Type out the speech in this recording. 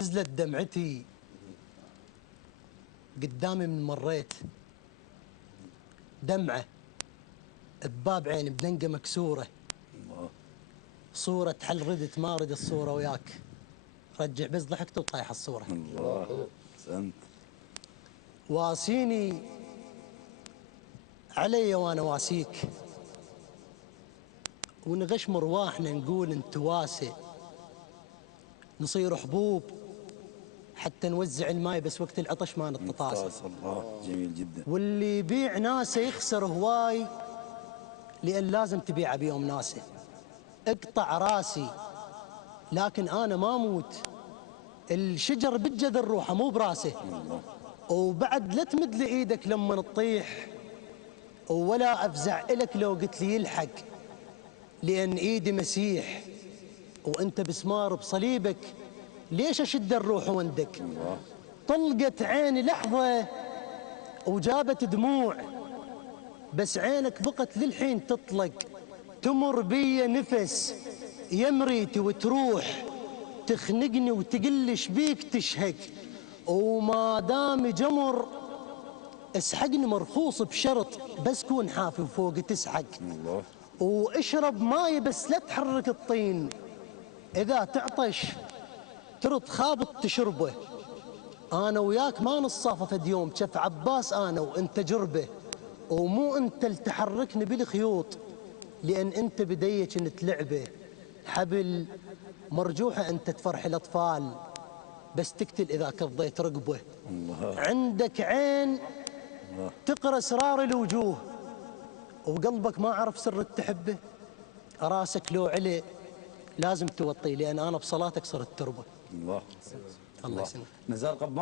نزلت دمعتي قدامي من مريت، دمعة بباب عيني بلنقة مكسورة، صورة حل ردت ما رد الصورة وياك، رجع بس ضحكت وطايح الصورة. الله أحسنت. واسيني علي وانا واسيك، ونغش مرواحنا نقول انت واسع، نصير حبوب حتى نوزع الماي بس وقت العطش ما نتطاسه. الله جميل جدا. واللي يبيع ناسه يخسر هواي، لأن لازم تبيعه بيوم ناسه. اقطع راسي لكن أنا ما أموت، الشجر بالجذر روحه مو براسه. وبعد لا تمد لي ايدك لما تطيح، ولا أفزع إلك لو قلت لي يلحق، لأن إيدي مسيح وأنت بسمار بصليبك، ليش أشد الروح وندك؟ طلقت عيني لحظة وجابت دموع، بس عينك بقت للحين تطلق، تمر بي نفس يمريتي وتروح، تخنقني وتقلش بيك تشهق، وما دام جمر اسحقني مرخوص بشرط، بس كون حافي فوق تسحق. واشرب ماي بس لا تحرك الطين، اذا تعطش ترد خابط تشربه. انا وياك ما نصافى فد يوم، شف عباس انا وانت جربه، ومو انت اللي تحركني بالخيوط، لان انت بديك انت لعبه حبل مرجوحه، انت تفرح الاطفال بس تقتل اذا كضيت رقبه. عندك عين تقرا اسرار الوجوه، وقلبك ما عرف سر تحبه. راسك لو علي لازم توطي، لان انا بصلاتك صرت تربه. الله الله يسلمك. نزار قبان.